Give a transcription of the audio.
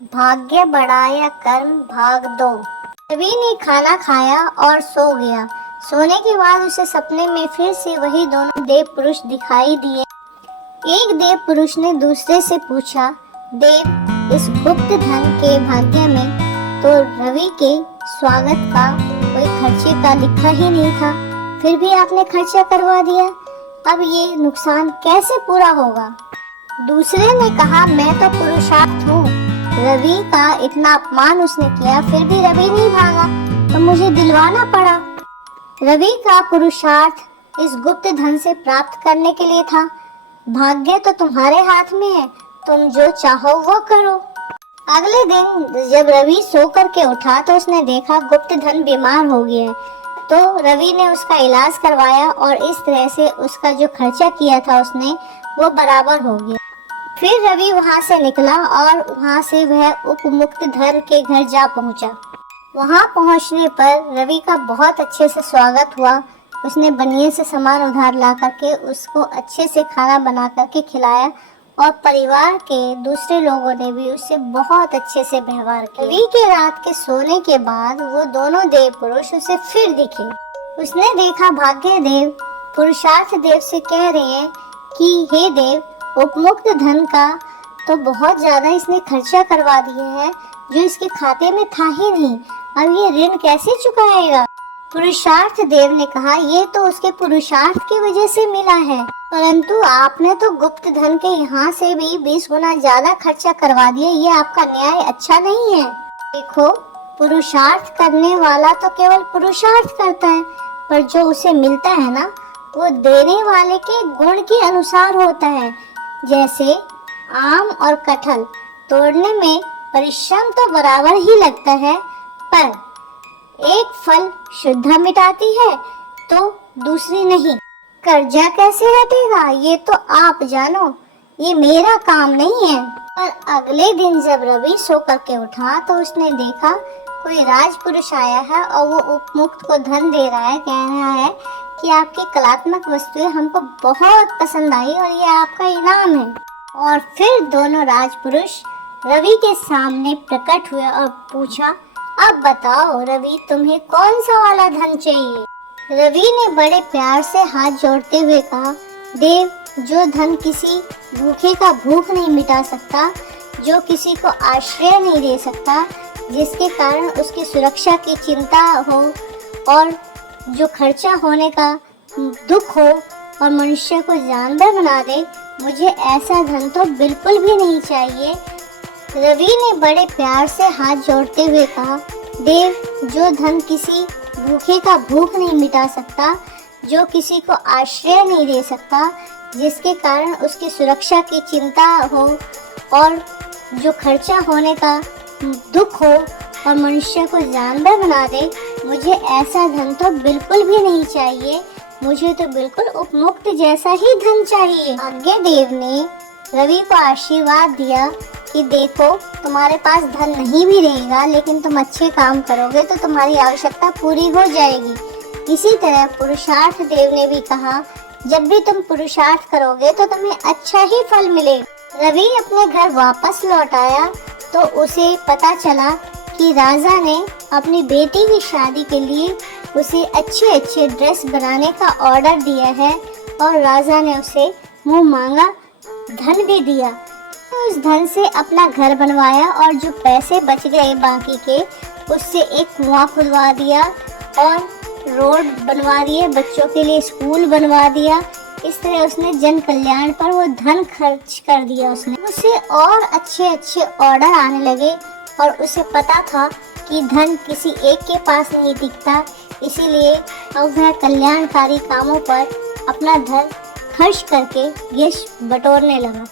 भाग्य बढ़ाया कर्म भाग 2। रवि ने खाना खाया और सो गया। सोने के बाद उसे सपने में फिर से वही दोनों देव पुरुष दिखाई दिए। एक देव पुरुष ने दूसरे से पूछा, देव, इस गुप्त धन के भाग्य में तो रवि के स्वागत का कोई खर्चे का लिखा ही नहीं था, फिर भी आपने खर्चा करवा दिया। अब ये नुकसान कैसे पूरा होगा? दूसरे ने कहा, मैं तो पुरुषार्थ हूँ। रवि का इतना अपमान उसने किया, फिर भी रवि नहीं भागा, तो मुझे दिलवाना पड़ा। रवि का पुरुषार्थ इस गुप्त धन से प्राप्त करने के लिए था। भाग्य तो तुम्हारे हाथ में है, तुम जो चाहो वो करो। अगले दिन जब रवि सो करके उठा तो उसने देखा गुप्त धन बीमार हो गया है। तो रवि ने उसका इलाज करवाया और इस तरह से उसका जो खर्चा किया था उसने वो बराबर हो गया। फिर रवि वहां से निकला और वहां से वह उपमुक्त धर के घर जा पहुंचा। वहां पहुंचने पर रवि का बहुत अच्छे से स्वागत हुआ। उसने बनिए से सामान उधार ला करके उसको अच्छे से खाना बना करके खिलाया और परिवार के दूसरे लोगों ने भी उससे बहुत अच्छे से व्यवहार किया। रवि के रात के सोने के बाद वो दोनों देव पुरुष उसे फिर दिखे। उसने देखा भाग्य देव पुरुषार्थ देव से कह रहे हैं कि हे देव, उपमुक्त धन का तो बहुत ज्यादा इसने खर्चा करवा दिया है जो इसके खाते में था ही नहीं। अब ये ऋण कैसे चुकाएगा? पुरुषार्थ देव ने कहा, ये तो उसके पुरुषार्थ की वजह से मिला है, परंतु आपने तो गुप्त धन के यहाँ से भी 20 गुना ज्यादा खर्चा करवा दिया। ये आपका न्याय अच्छा नहीं है। देखो, पुरुषार्थ करने वाला तो केवल पुरुषार्थ करता है, पर जो उसे मिलता है ना, वो देने वाले के गुण के अनुसार होता है। जैसे आम और कटहल तोड़ने में परिश्रम तो बराबर ही लगता है, पर एक फल शुद्ध मिटाती है तो दूसरी नहीं। कर्जा कैसे हटेगा ये तो आप जानो, ये मेरा काम नहीं है। पर अगले दिन जब रवि सो करके उठा तो उसने देखा कोई राजपुरुष आया है और वो उपमुक्त को धन दे रहा है। कह रहा है कि आपकी कलात्मक वस्तुएं हमको बहुत पसंद आई और ये आपका इनाम है। और फिर दोनों राजपुरुष रवि के सामने प्रकट हुए और पूछा, अब बताओ रवि, तुम्हें कौन सा वाला धन चाहिए? रवि ने बड़े प्यार से हाथ जोड़ते हुए कहा, देव, जो धन किसी भूखे का भूख नहीं मिटा सकता, जो किसी को आश्रय नहीं दे सकता, जिसके कारण उसकी सुरक्षा की चिंता हो और जो खर्चा होने का दुख हो और मनुष्य को जानवर बना दे, मुझे ऐसा धन तो बिल्कुल भी नहीं चाहिए। रवि ने बड़े प्यार से हाथ जोड़ते हुए कहा, देव, जो धन किसी भूखे का भूख नहीं मिटा सकता, जो किसी को आश्रय नहीं दे सकता, जिसके कारण उसकी सुरक्षा की चिंता हो और जो खर्चा होने का दुख हो और मनुष्य को जानवर बना दे, मुझे ऐसा धन तो बिल्कुल भी नहीं चाहिए। मुझे तो बिल्कुल उपमुक्त जैसा ही धन चाहिए। भाग्य देव ने रवि को आशीर्वाद दिया कि देखो, तुम्हारे पास धन नहीं भी रहेगा, लेकिन तुम अच्छे काम करोगे तो तुम्हारी आवश्यकता पूरी हो जाएगी। इसी तरह पुरुषार्थ देव ने भी कहा, जब भी तुम पुरुषार्थ करोगे तो तुम्हें अच्छा ही फल मिलेगा। रवि अपने घर वापस लौट आया तो उसे पता चला कि राजा ने अपनी बेटी की शादी के लिए उसे अच्छे अच्छे ड्रेस बनाने का ऑर्डर दिया है और राजा ने उसे मुंह मांगा धन भी दिया। तो उस धन से अपना घर बनवाया और जो पैसे बच गए बाकी के, उससे एक कुआं खुदवा दिया और रोड बनवा दिए, बच्चों के लिए स्कूल बनवा दिया। इस तरह उसने जन कल्याण पर वो धन खर्च कर दिया। उसे और अच्छे अच्छे ऑर्डर आने लगे और उसे पता था कि धन किसी एक के पास नहीं टिकता, इसीलिए अब वह कल्याणकारी कामों पर अपना धन खर्च करके यश बटोरने लगा।